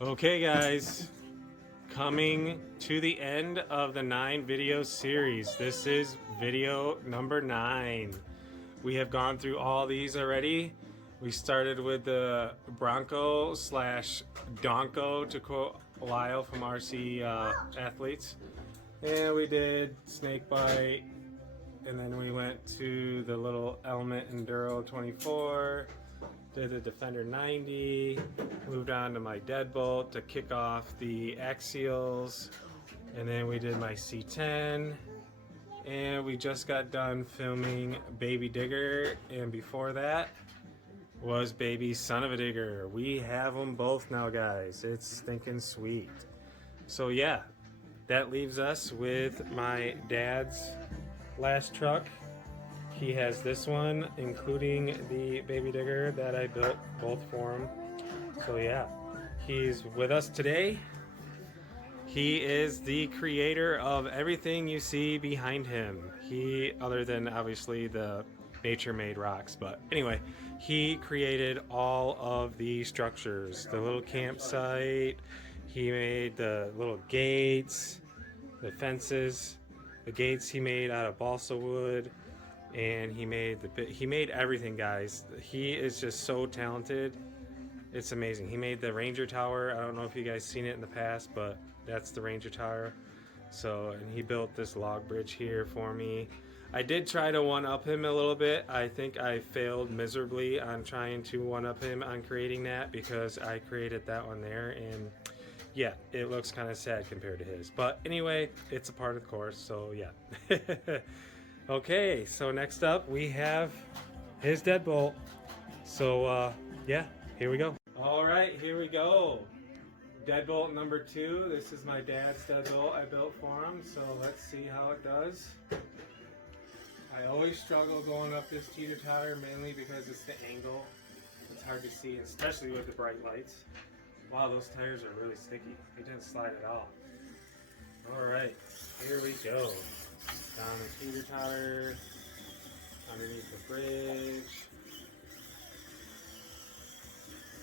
Okay guys, coming to the end of the 9 video series. This is video number 9. We have gone through all these already. We started with the Bronco slash Donko, to quote Lyle from RC Athletes. And we did snake bite, and then we went to the little Element Enduro 24. Did the Defender 90, moved on to my Deadbolt to kick off the axials, and then we did my C10, and we just got done filming Baby Digger, and before that was Baby Son of a Digger. We have them both now, guys. It's stinking sweet. So yeah, that leaves us with my dad's last truck. He has this one, including the Baby Digger that I built both for him. So yeah, he's with us today. He is the creator of everything you see behind him. He, other than obviously the nature-made rocks, but anyway, he created all of the structures. The little campsite, he made the little gates, the fences, the gates he made out of balsa wood. And he made everything, guys. He is just so talented. It's amazing. He made the Ranger Tower. I don't know if you guys seen it in the past, but that's the Ranger Tower. So, and he built this log bridge here for me. I did try to one-up him a little bit. I think I failed miserably on trying to one-up him on creating that, because I created that one there, and yeah, it looks kind of sad compared to his. But anyway, it's a part of the course, so yeah. Okay, so next up we have his Deadbolt. So yeah, here we go. All right, here we go. Deadbolt number 2. This is my dad's Deadbolt I built for him. So let's see how it does. I always struggle going up this teeter-totter, mainly because it's the angle. It's hard to see, especially with the bright lights. Wow, those tires are really sticky. They didn't slide at all. All right, here we go. Down the teeter-totter, underneath the bridge,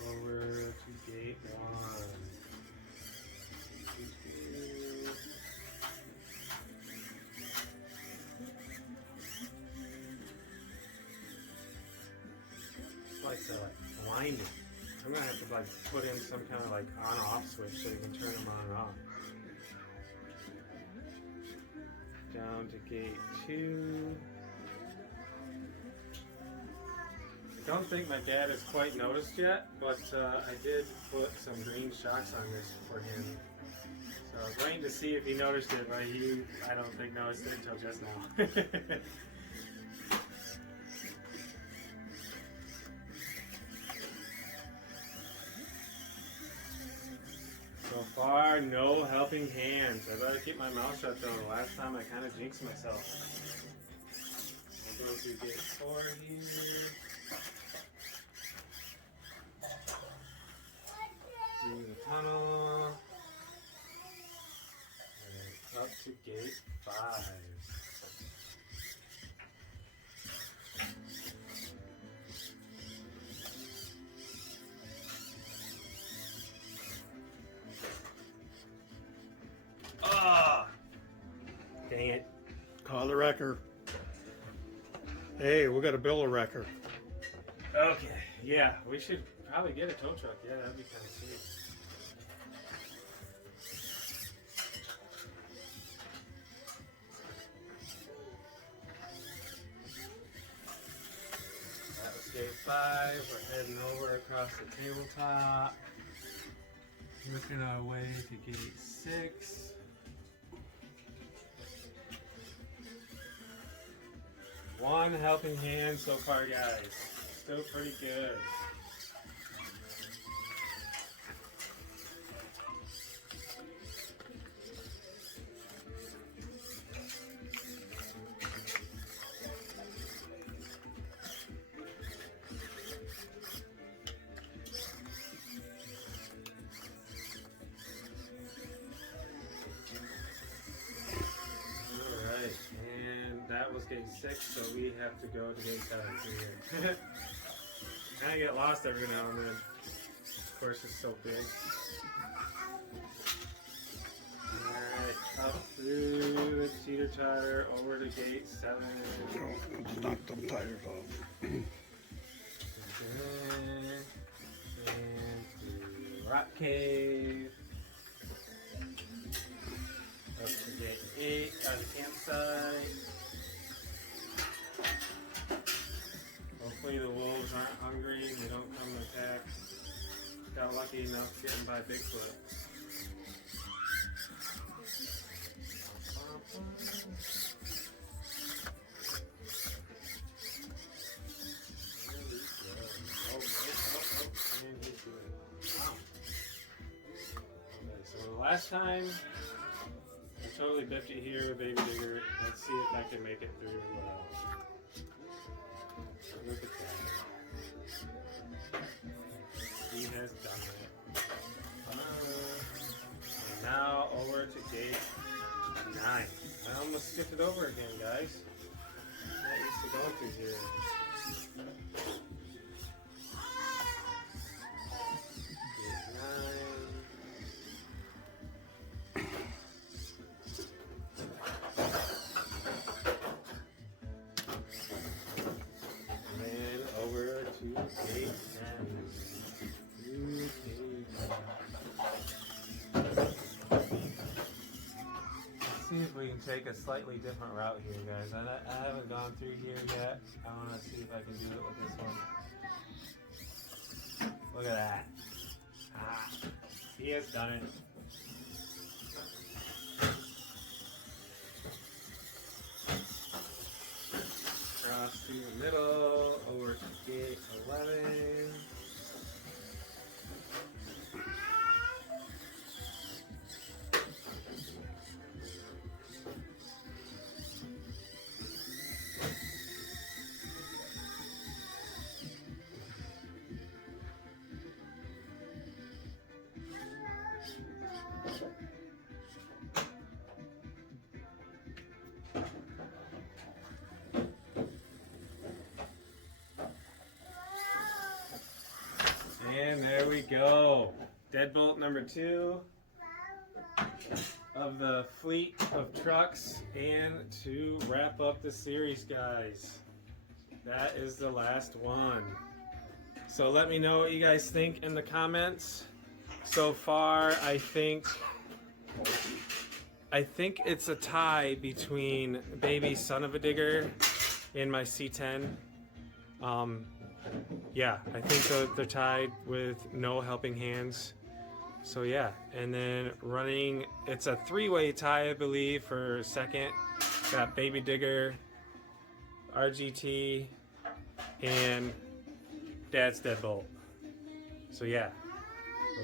over to gate 1, 2, it's like blinding. I'm gonna have to like put in some kind of like on-off switch so you can turn them on and off. Down to gate 2. I don't think my dad has quite noticed yet, but I did put some green shocks on this for him. So I was waiting to see if he noticed it, but I don't think noticed it until just now. So far, no helping hands. I better keep my mouth shut though. The last time I kind of jinxed myself. We'll go through gate 4 here. Through the tunnel. And up to gate 5. Dang it. Call the wrecker. Hey, we got to build a wrecker. Okay, yeah, we should probably get a tow truck. Yeah, that'd be kind of sweet. That was gate 5. We're heading over across the tabletop. Working our way to gate 6. One helping hand so far, guys. Still pretty good. That was gate 6, so we have to go to gate 7 through here. Kind of get lost every now and then. Of course, it's so big. tire over to gate 7. Oh, just knock them tires off. And to Rock Cave. Up to gate 8 by the campsite. Hopefully the wolves aren't hungry and they don't come to attack. Got lucky enough getting by Bigfoot. Last time, I totally biffed it here with Baby Digger. Let's see if I can make it through. Look at that. He has done it. And now over to gate 9. I almost skipped it over again, guys. I'm not used to going through here. Gate 10. Let's see if we can take a slightly different route here, guys. I haven't gone through here yet. I want to see if I can do it with this one. Look at that. Ah, he has done it. Cross through the middle, over to gate 11. And there we go. Deadbolt number 2 of the fleet of trucks. And to wrap up the series, guys, that is the last one. So let me know what you guys think in the comments. So far, I think it's a tie between Baby Son of a Digger and my C10. Yeah, I think they're tied with no helping hands. So yeah, and then running, it's a 3-way tie, I believe, for second. Got Baby Digger, RGT, and Dad's Deadbolt. So yeah,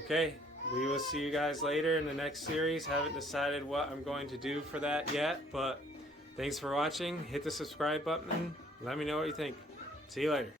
okay, we will see you guys later in the next series. Haven't decided what I'm going to do for that yet, but thanks for watching. Hit the subscribe button. Let me know what you think. See you later.